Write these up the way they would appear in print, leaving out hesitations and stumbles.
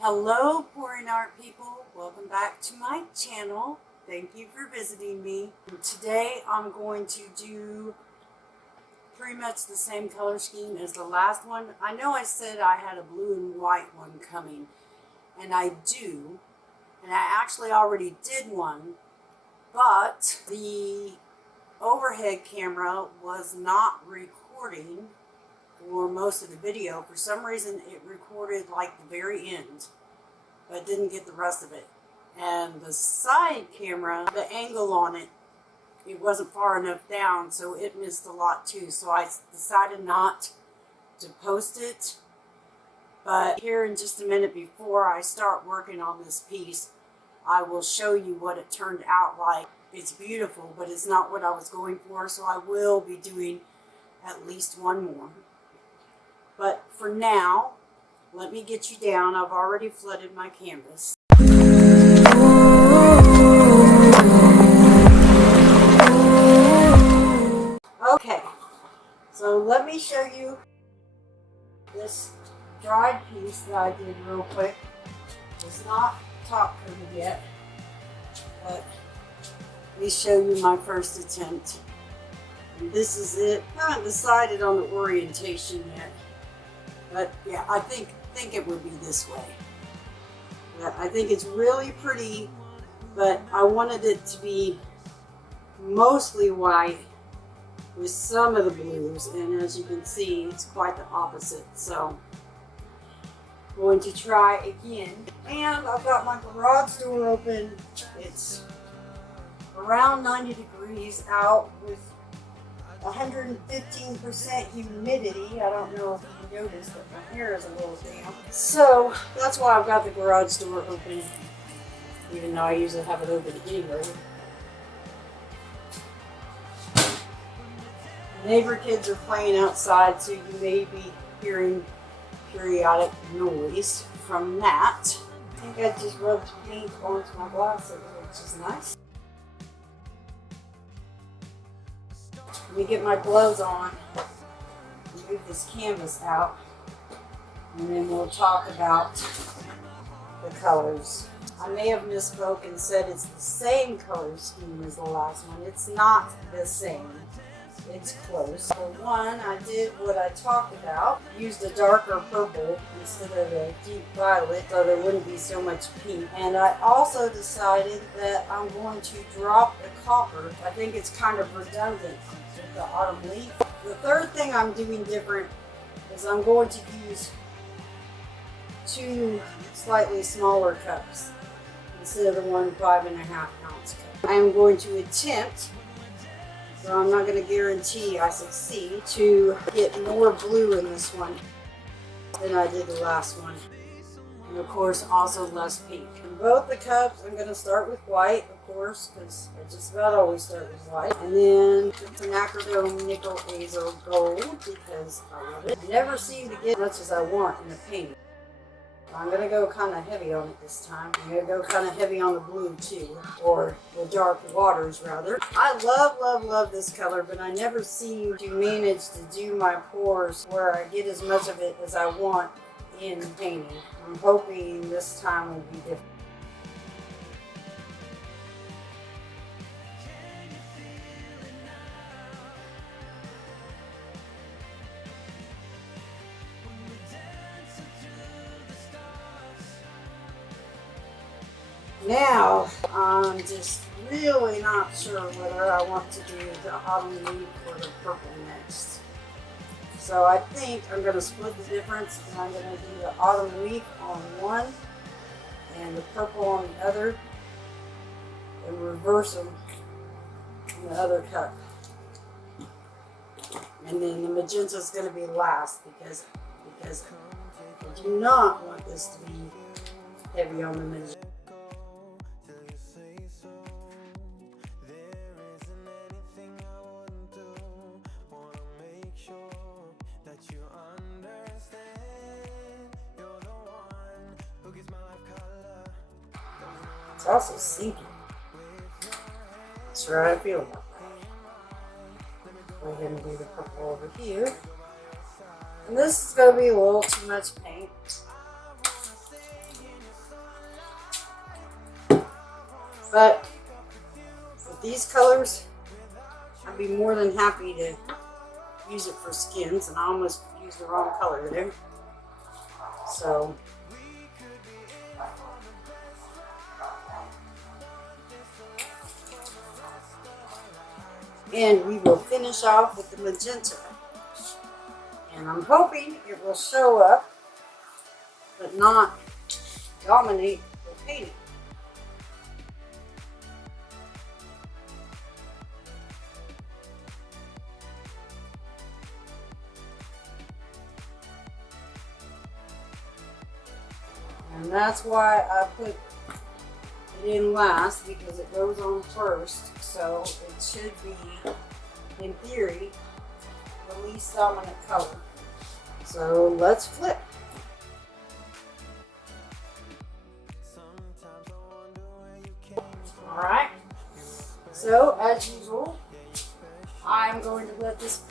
Hello, pouring art people. Welcome back to my channel. Thank you for visiting me. Today I'm going to do pretty much the same color scheme as the last one. I know I said I had a blue and white one coming, and I do. And I actually already did one, but the overhead camera was not recording for most of the video. For some reason it recorded like the very end, but didn't get the rest of it. And the side camera, the angle on it, it wasn't far enough down, so it missed a lot too. So I decided not to post it. But here in just a minute before I start working on this piece, I will show you what it turned out like. It's beautiful, but it's not what I was going for, so I will be doing at least one more. But for now, let me get you down. I've already flooded my canvas. Okay, so let me show you this dried piece that I did real quick. It's not top coated yet, but let me show you my first attempt. And this is it. I haven't decided on the orientation yet. But yeah, I think it would be this way. Yeah, I think it's really pretty, but I wanted it to be mostly white with some of the blues, and as you can see, it's quite the opposite. So I'm going to try again. And I've got my garage door open. It's around 90 degrees out with 115% humidity. I don't know if you noticed that my hair is a little damp. So that's why I've got the garage door open, even though I usually have it open anyway. Neighbor kids are playing outside, so you may be hearing periodic noise from that. I think I just rubbed paint onto my glasses, which is nice. Let me get my gloves on, move this canvas out, and then we'll talk about the colors. I may have misspoke and said it's the same color scheme as the last one. It's not the same. It's close. For one, I did what I talked about. Used a darker purple instead of a deep violet, so there wouldn't be so much pink. And I also decided that I'm going to drop the copper. I think it's kind of redundant with the autumn leaf. The third thing I'm doing different is I'm going to use 2 slightly smaller cups instead of the 1 5.5 ounce cup. I am going to attempt, so I'm not going to guarantee I succeed, to get more blue in this one than I did the last one. And of course also less pink. In both the cups I'm going to start with white, of course, because I just about always start with white. And then the quinacridone nickel azo gold, because I love it. I never seem to get as much as I want in the paint. I'm going to go kind of heavy on it this time. I'm going to go kind of heavy on the blue too, or the dark waters rather. I love this color, but I never seem to manage to do my pours where I get as much of it as I want in painting. I'm hoping this time will be different. Now, I'm just really not sure whether I want to do the autumn leaf or the purple next. So I think I'm going to split the difference, and I'm going to do the autumn leaf on one and the purple on the other, and reverse them in the other cup. And then the magenta is going to be last because I do not want this to be heavy on the magenta. It's also sinking. That's how I feel about that. We're going to do the purple over here. And this is going to be a little too much paint. But with these colors, I'd be more than happy to use it for skins, and I almost used the wrong color there. So and we will finish off with the magenta. And I'm hoping it will show up, but not dominate the painting. And that's why I put it in last, because it goes on first, so it should be, in theory, the least dominant color. So let's flip. Alright, so as usual, I'm going to let this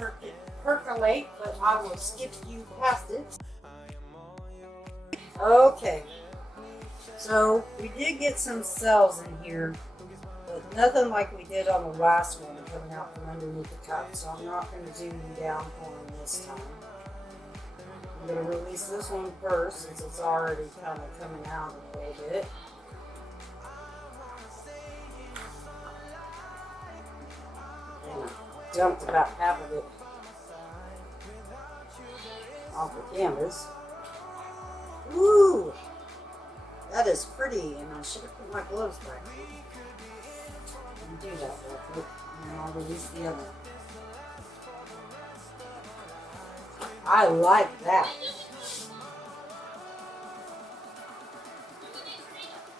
percolate, but I will skip you past it. Okay, so we did get some cells in here, but nothing like we did on the last one coming out from underneath the cup, so I'm not going to do the downpouring this time. I'm going to release this one first since it's already kind of coming out a little bit. And I dumped about half of it off the canvas. Ooh, that is pretty, and I should have put my gloves back on. Let me do that real quick, and then I'll release the other. I like that.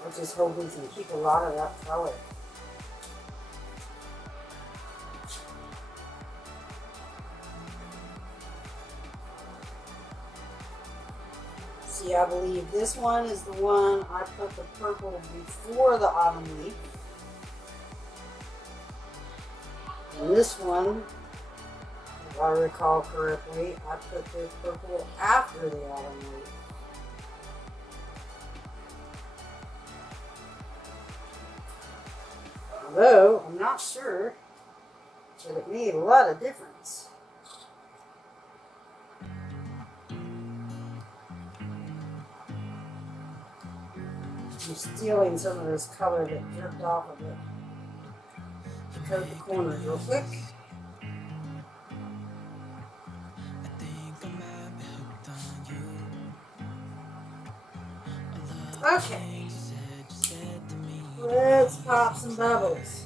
I just hope we can keep a lot of that color. See, I believe this one is the one I put the purple before the autumn leaf. And this one, if I recall correctly, I put the purple after the autumn leaf. Although, I'm not sure that it made a lot of difference. I'm stealing some of this color that dripped off of it to coat the corners real quick. Okay, let's pop some bubbles.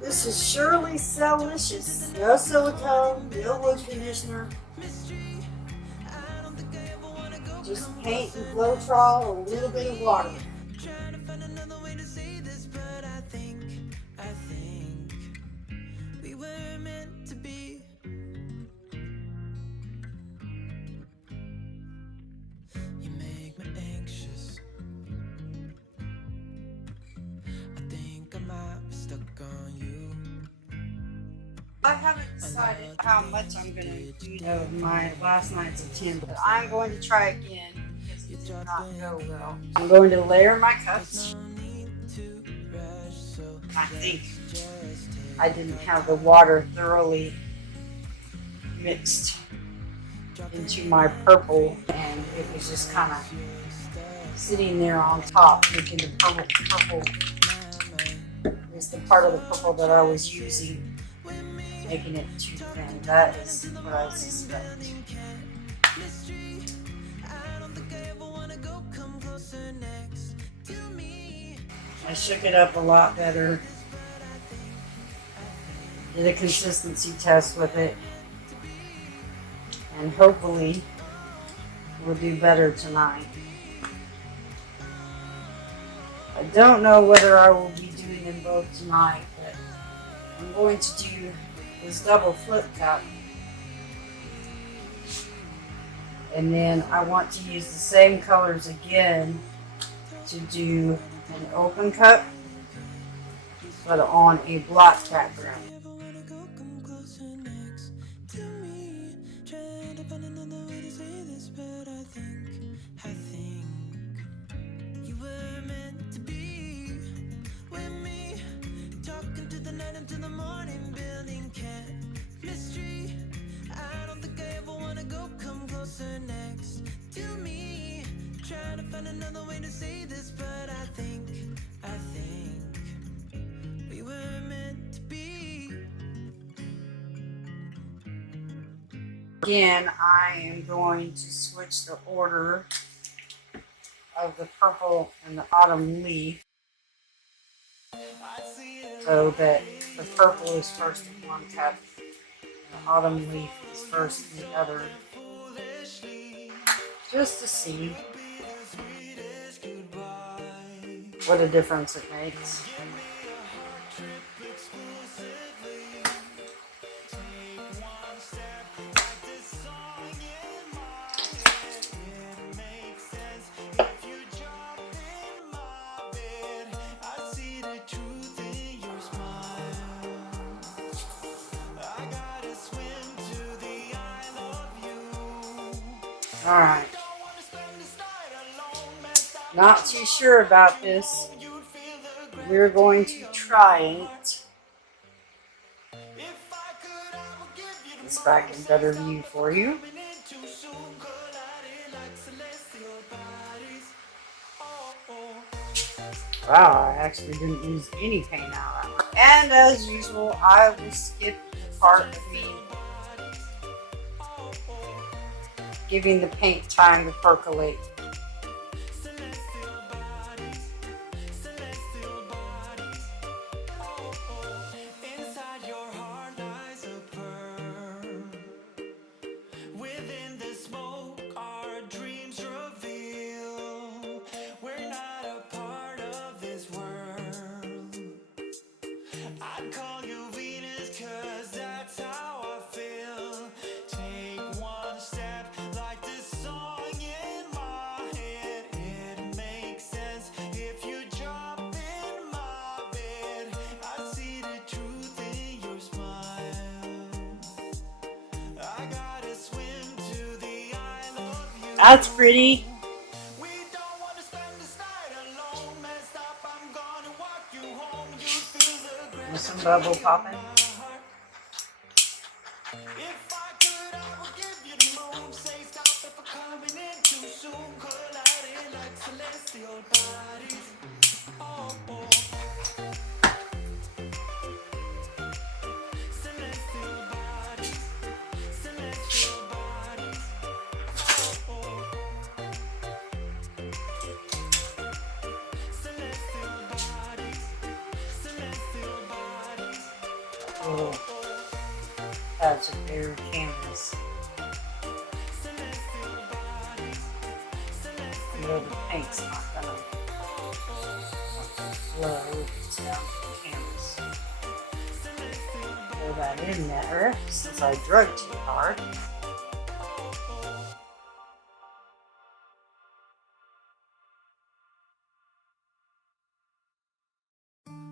This is surely Cellicious. No silicone, no wood conditioner. Just paint and Floetrol and a little bit of water. I haven't decided how much I'm going to do of my last night's attempt, but I'm going to try again because it did not go well. I'm going to layer my cups. I think I didn't have the water thoroughly mixed into my purple, and it was just kind of sitting there on top, making the purple is the part of the purple that I was using, making it too thin. That is what I suspect. I shook it up a lot better. Did a consistency test with it. And hopefully we'll do better tonight. I don't know whether I will be doing them both tonight, but I'm going to do this double flip cup And then I want to use the same colors again to do an open cup, but on a black background. Another way to say this, but I think we were meant to be. Again, I am going to switch the order of the purple and the autumn leaf so that the purple is first in one cup and the autumn leaf is first in the other, just to see what a difference it makes. Alright. Not too sure about this. We're going to try it. It's back in better view for you. Wow, I actually didn't use any paint out of that. And as usual, I will skip the part of me giving the paint time to percolate. That's pretty. With some bubble popping. Oh, that's a bare canvas. You know, the paint's not gonna flow if it's down to the canvas. Throw that in there since I drug too hard.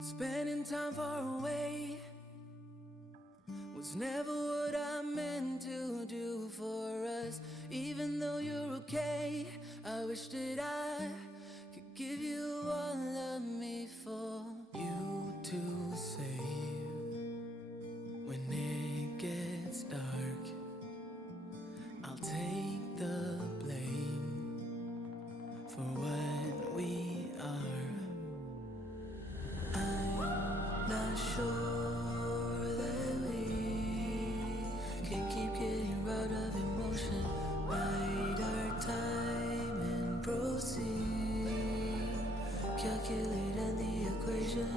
Spending time far away was never what I meant to do for us. Even though you're okay, I wish that I could give you all of me for you to save. When it gets dark, I'll take the blame for what we are. I'm not sure that we can keep getting out of emotion. Bide our time and proceed. Calculate in the equation.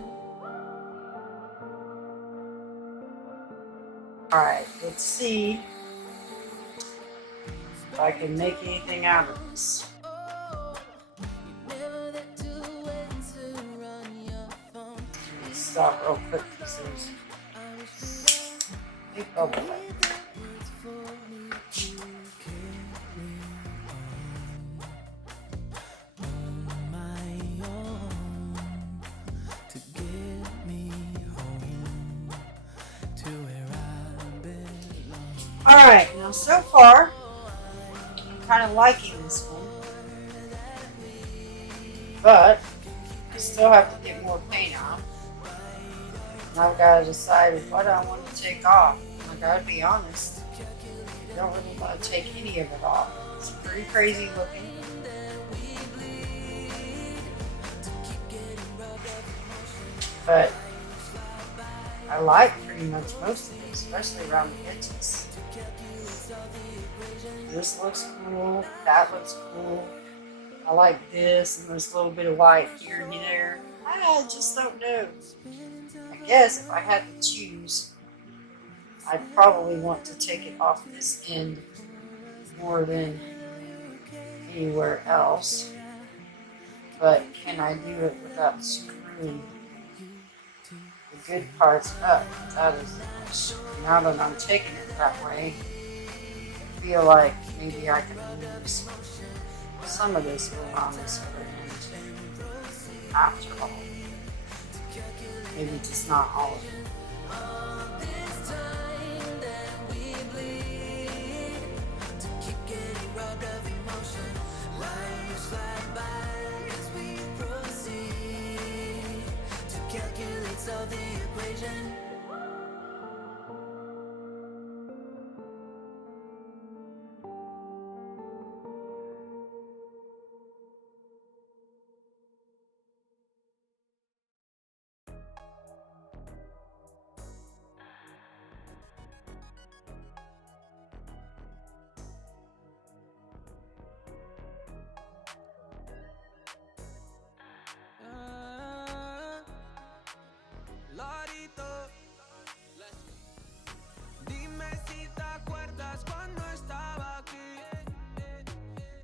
Alright, let's see if I can make anything out of this. Stop real quick because there's big bubble light. Alright, now so far, I'm kind of liking this one. But, I still have to get more paint on. And I've got to decide what I want to take off. I gotta be honest, I don't really want to take any of it off. It's pretty crazy looking. But I like pretty much most of it, especially around the edges. This looks cool, that looks cool. I like this and this little bit of white here and there. I just don't know. I guess if I had to choose, I'd probably want to take it off this end more than anywhere else. But can I do it without screwing the good parts up? That is the question. Now that I'm taking it that way, I feel like maybe I can lose some of this around this end after all. Maybe just not all of it.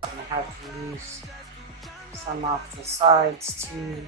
I'm gonna have to use some off the sides too.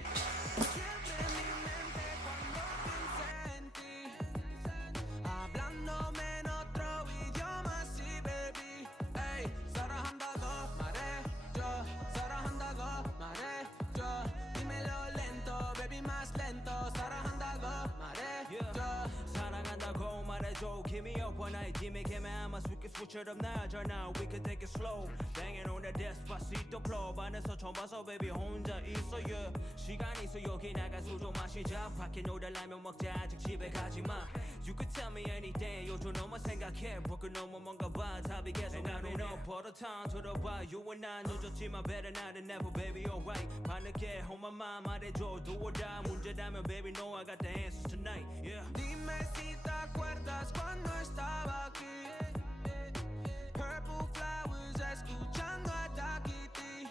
switch it up now we can take it slow banging on the despacito flow 반에서 처음 봐서 baby 혼자 있어 yeah 시간이 있어 여기 나가 술 좀 마시자 밖에 놀달라면 먹자 아직 집에 가지마 You could tell me anything 요즘 너만 생각해 broken 너무 뭔가 봐 답이 계속 나는 up all the time 들어봐 You and I 늦었지만 better now than never baby alright 밤늦게 on my mind 말해줘 do or die 문제라면 baby no I got the answers tonight yeah Dime si te acuerdas cuando estaba aquí Purple flowers escuchando a Takiti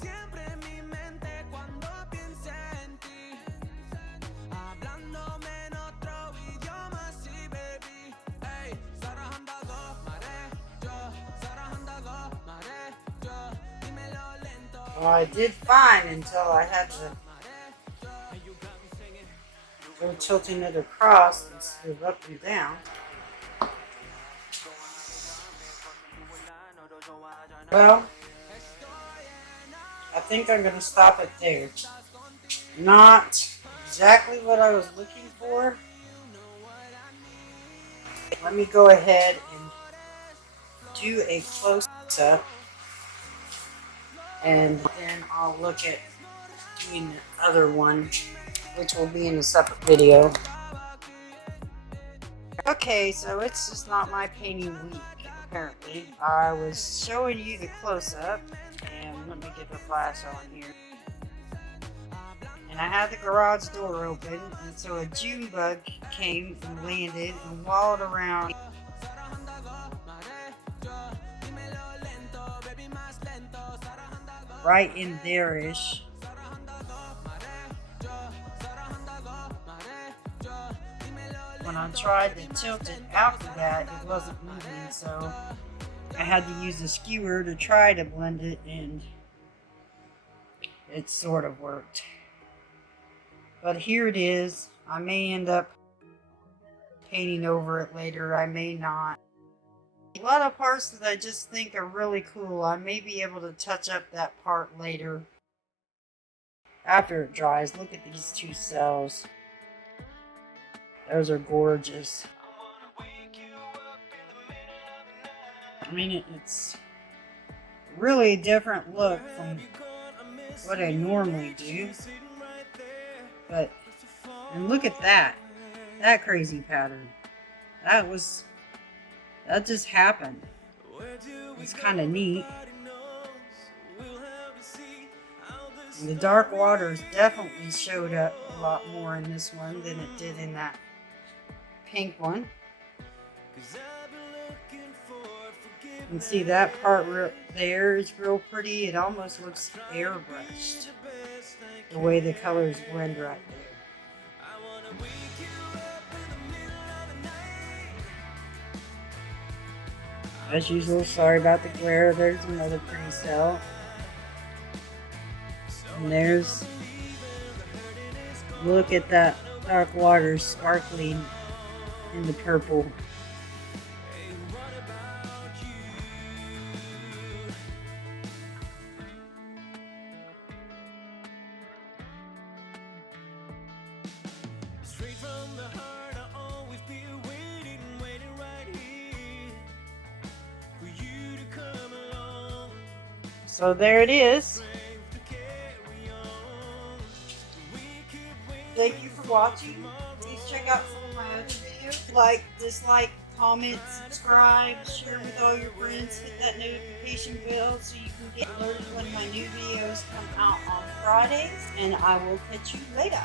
Siempre en mi mente cuando piense en ti Hablándome en otro idioma sí baby 사랑한다고 말해줘 사랑한다고 말해줘 dímelo lento Well, I did fine until I had to go tilting it across instead of up and down. Well, I think I'm going to stop it there. Not exactly what I was looking for. Let me go ahead and do a close-up, and then I'll look at doing the other one, which will be in a separate video. Okay, so it's just not my painting week, apparently. I was showing you the close-up, and let me get the flash on here. And I had the garage door open, and so a June bug came and landed and wallowed around right in there-ish. When I tried to tilt it after that, it wasn't moving, so I had to use a skewer to try to blend it, and it sort of worked. But here it is. I may end up painting over it later, I may not. A lot of parts that I just think are really cool, I may be able to touch up that part later after it dries. Look at these two cells. Those are gorgeous. I mean, it's really a different look from what I normally do. But, and look at that. That crazy pattern. That just happened. It's kind of neat. And the dark waters definitely showed up a lot more in this one than it did in that pink one. You can see that part there is real pretty. It almost looks airbrushed, the way the colors blend right there. As usual, sorry about the glare. There's another pretty cell. And there's, look at that dark water sparkling in the purple. So there it is. Thank you for watching. Please check out some of my other videos. Like, dislike, comment, subscribe, share with all your friends. Hit that notification bell so you can get alerted when my new videos come out on Fridays. And I will catch you later.